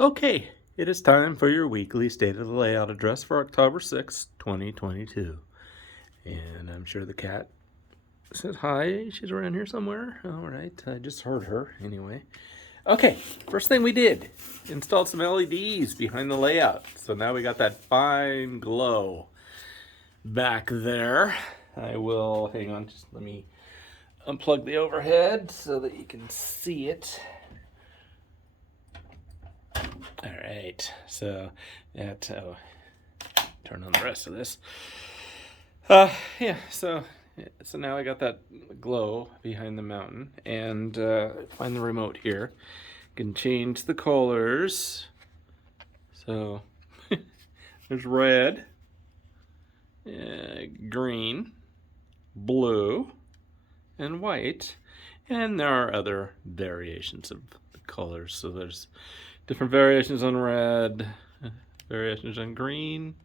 Okay, it is time for your weekly State of the Layout address for October 6th, 2022. And I'm sure the cat said hi. She's around here somewhere. All right, I just heard her anyway. Okay, first thing we did, installed some LEDs behind the layout. So now we got that fine glow back there. I will, hang on, just let me unplug the overhead so that you can see it. All right, so that turn on the rest of this. Yeah, so now I got that glow behind the mountain, and find the remote here. Can change the colors. So there's red, green, blue, and white, and there are other variations of the colors. So there's different variations on red, variations on green.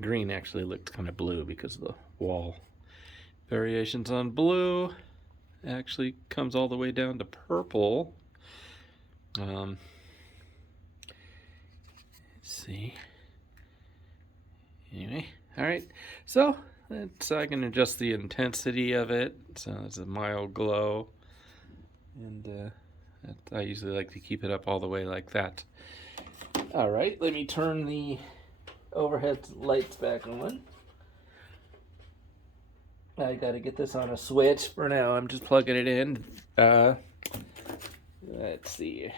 Green actually looked kind of blue because of the wall. Variations on blue actually comes all the way down to purple. Let's see. Anyway, all right. So I can adjust the intensity of it. So it's a mild glow. And I usually like to keep it up all the way like that. All right, let me turn the overhead lights back on. I got to get this on a switch. For now, I'm just plugging it in. Let's see.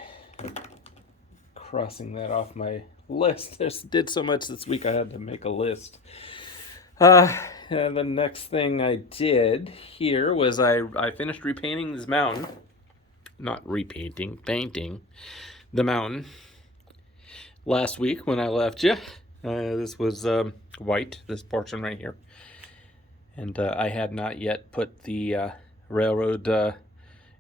Crossing that off my list. I did so much this week I had to make a list. And the next thing I did here was I finished repainting this mountain. Not repainting, painting the mountain. Last week when I left you, this was white, this portion right here. And I had not yet put the railroad, I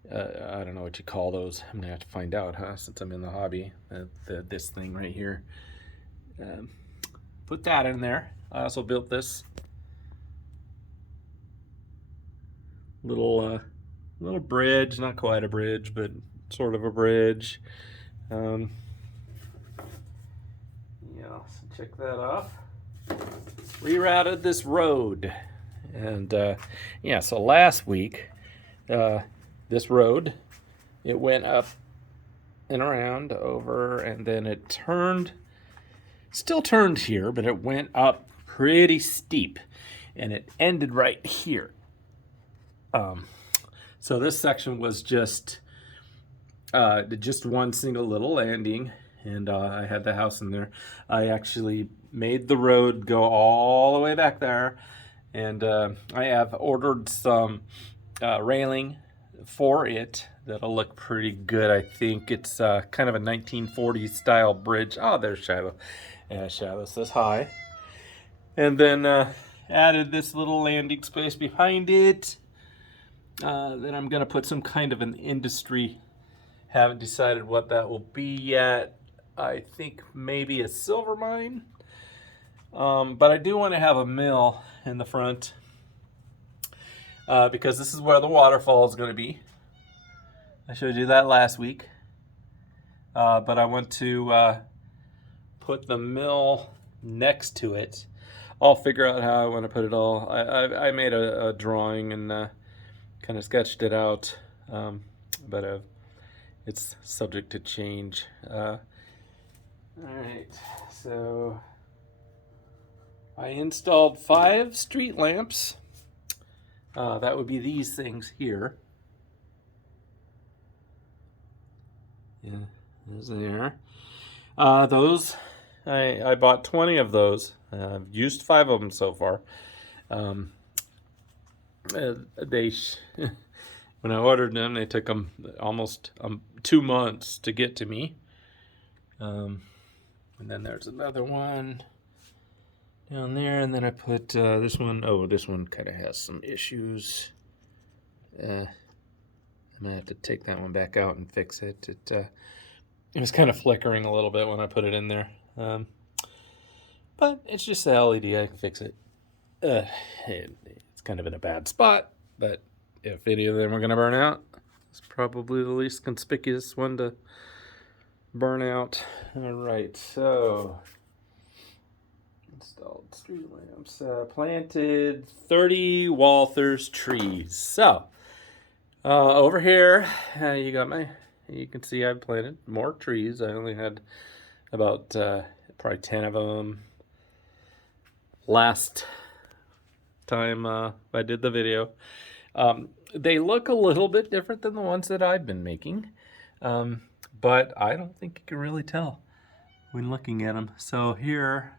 don't know what you call those. I'm going to have to find out, since I'm in the hobby. This thing right here. Put that in there. I also built this little bridge, not quite a bridge, but sort of a bridge. Yeah, so check that off. Rerouted this road. And yeah, so last week, this road, it went up and around over, and then it turned, still turned here, but it went up pretty steep, and it ended right here. So this section was just one single little landing, and I had the house in there. I actually made the road go all the way back there, and I have ordered some railing for it that'll look pretty good. I think it's kind of a 1940s style bridge. Oh, there's Shiloh. Yeah, Shiloh says hi. And then added this little landing space behind it. Then I'm going to put some kind of an industry. Haven't decided what that will be yet. I think maybe a silver mine. But I do want to have a mill in the front. Because this is where the waterfall is going to be. I showed you that last week. But I want to put the mill next to it. I'll figure out how I want to put it all. I made a drawing and kind of sketched it out, but it's subject to change. All right, so I installed 5 street lamps. That would be these things here. Yeah, those there. Those, I bought 20 of those. I've used 5 of them so far. When I ordered them, they took them almost 2 months to get to me. And then there's another one down there, and then I put this one. Oh, this one kind of has some issues. I'm gonna have to take that one back out and fix it. It was kind of flickering a little bit when I put it in there. But it's just a LED. I can fix it. It's kind of in a bad spot, but if any of them are going to burn out, It's probably the least conspicuous one to burn out. All right, so installed street lamps. Planted 30 Wathers trees. So over here, you can see I planted more trees. I only had about probably 10 of them last time I did the video. They look a little bit different than the ones that I've been making, but I don't think you can really tell when looking at them. So here,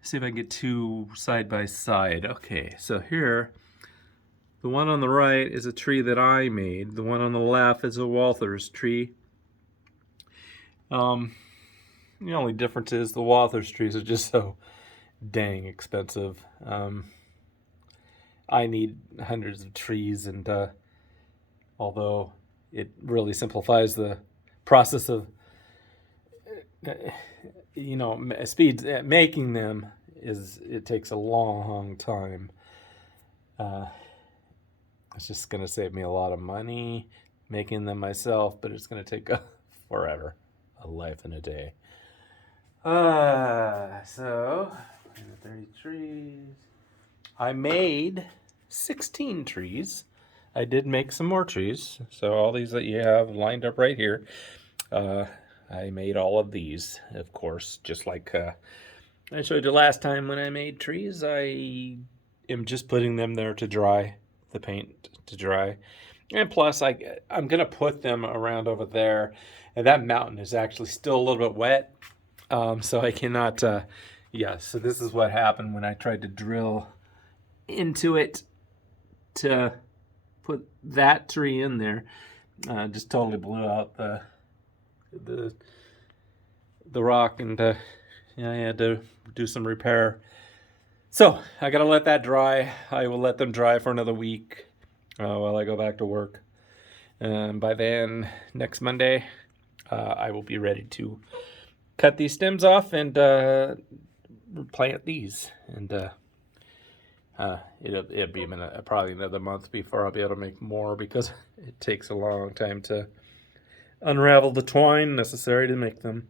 see if I can get two side by side. Okay, so here, the one on the right is a tree that I made. The one on the left is a Wathers tree. The only difference is the Wathers trees are just so dang expensive. I need hundreds of trees, and although it really simplifies the process of speed making them, it takes a long time. It's just going to save me a lot of money making them myself, but it's going to take forever, a life and a day. So 30 trees. I made 16 trees. I did make some more trees. So all these that you have lined up right here, I made all of these, of course, just like I showed you last time when I made trees. I am just putting them there to dry, the paint to dry. And plus, I'm going to put them around over there. And that mountain is actually still a little bit wet. So I cannot, so this is what happened when I tried to drill into it to put that tree in there. Just totally blew out the rock, and I had to do some repair. So I gotta let that dry. I will let them dry for another week while I go back to work. And by then, next Monday, I will be ready to cut these stems off and plant these. And it'll be probably another month before I'll be able to make more, because it takes a long time to unravel the twine necessary to make them.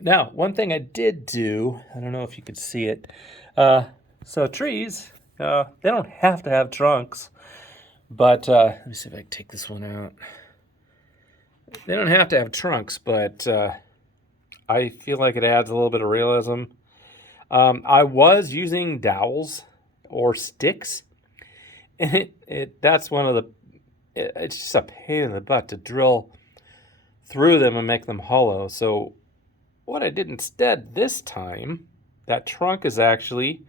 Now, one thing I did do, I don't know if you could see it. So trees, they don't have to have trunks, but let me see if I can take this one out. They don't have to have trunks, but I feel like it adds a little bit of realism. I was using dowels or sticks, and that's one of the, it's just a pain in the butt to drill through them and make them hollow. So what I did instead this time, that trunk is actually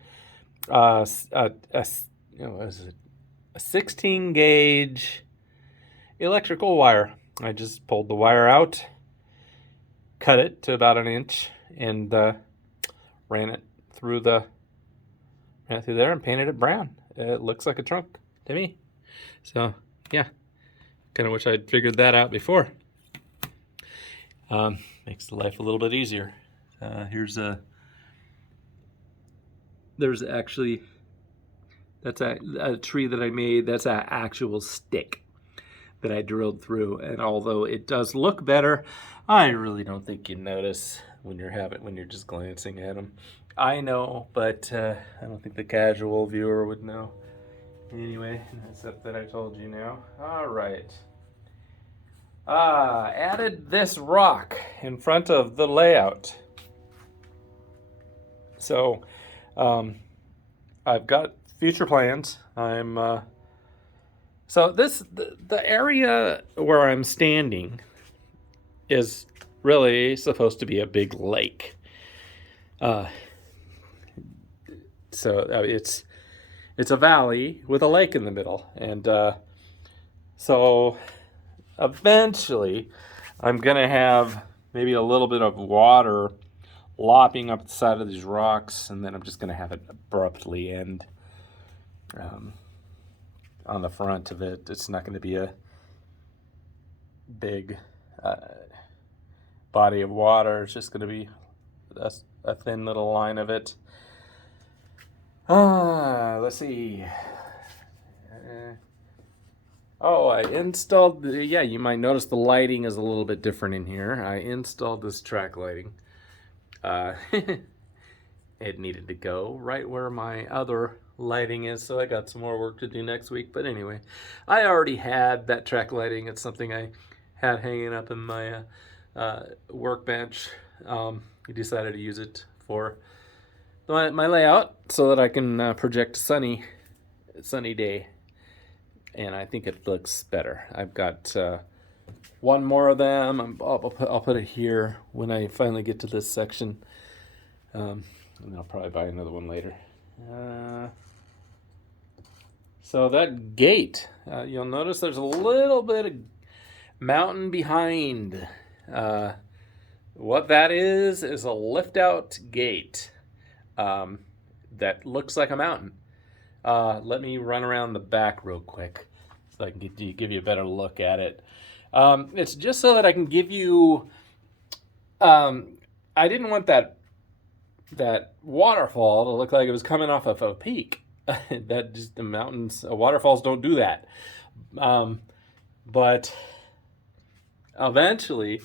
a 16 gauge electrical wire. I just pulled the wire out, cut it to about an inch, and ran it through there and painted it brown. It looks like a trunk to me. So yeah, kind of wish I'd figured that out before. Makes the life a little bit easier. There's actually, that's a tree that I made. That's an actual stick that I drilled through, and although it does look better, I really don't think you notice when you're just glancing at them. I know, but I don't think the casual viewer would know. Anyway, except that I told you now. All right. Added this rock in front of the layout. So, I've got future plans. So the area where I'm standing is really supposed to be a big lake. So it's a valley with a lake in the middle, and so eventually I'm gonna have maybe a little bit of water lopping up the side of these rocks, and then I'm just gonna have it abruptly end on the front of it. It's not going to be a big body of water. It's just going to be a thin little line of it. Let's see. Oh, I installed, yeah, you might notice the lighting is a little bit different in here. I installed this track lighting. It needed to go right where my other lighting is, so I got some more work to do next week. But anyway, I already had that track lighting. It's something I had hanging up in my workbench. I decided to use it for my layout so that I can project sunny day, and I think it looks better. I've got one more of them. I'll put it here when I finally get to this section, and I'll probably buy another one later. So that gate, you'll notice there's a little bit of mountain behind. What that is a lift-out gate that looks like a mountain. Let me run around the back real quick so I can give you a better look at it. It's just so that I can give you... I didn't want that waterfall to look like it was coming off of a peak. That just, the mountains, waterfalls don't do that. But eventually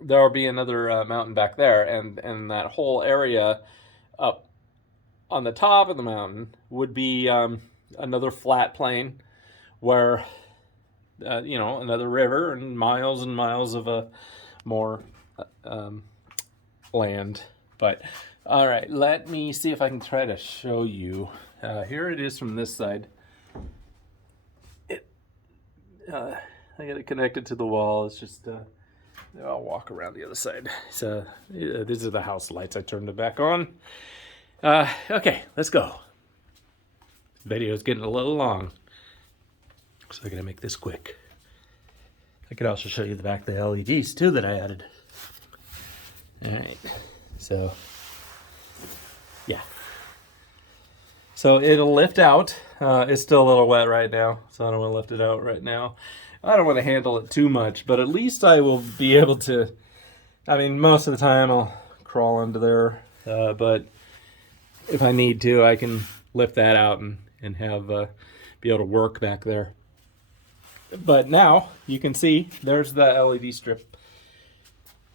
there'll be another mountain back there, and that whole area up on the top of the mountain would be another flat plain where another river and miles of more land. But all right, let me see if I can try to show you. Here it is from this side. I got it connected to the wall. It's just I'll walk around the other side. So these are the house lights. I turned it back on. Okay, let's go. This video is getting a little long, so I gotta make this quick. I could also show you the back of the LEDs too that I added. All right, so yeah. So it'll lift out. It's still a little wet right now, so I don't want to lift it out right now. I don't want to handle it too much, but at least I will be able to, I mean, most of the time I'll crawl under there, but if I need to, I can lift that out and have be able to work back there. But now you can see there's the LED strip,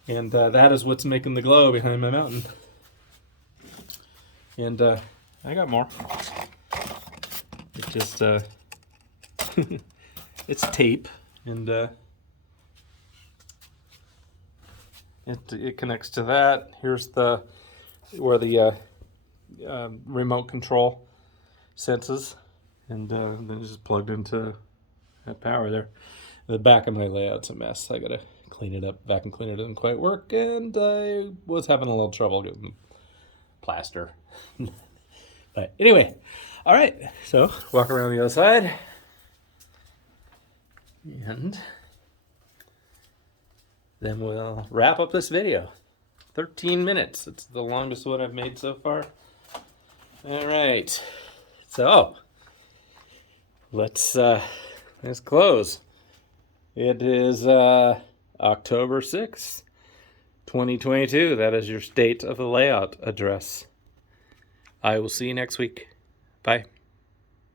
and that is what's making the glow behind my mountain. And I got more. It just it's tape, and it connects to that. Here's where the remote control senses, and then it's just plugged into that power there. The back of my layout's a mess. I gotta clean it up. Vacuum cleaner doesn't quite work, and I was having a little trouble getting the plaster. But anyway, all right, so walk around the other side, and then we'll wrap up this video. 13 minutes. It's the longest one I've made so far. All right, so let's close. It is October 6th, 2022. That is your state of the layout address. I will see you next week. Bye.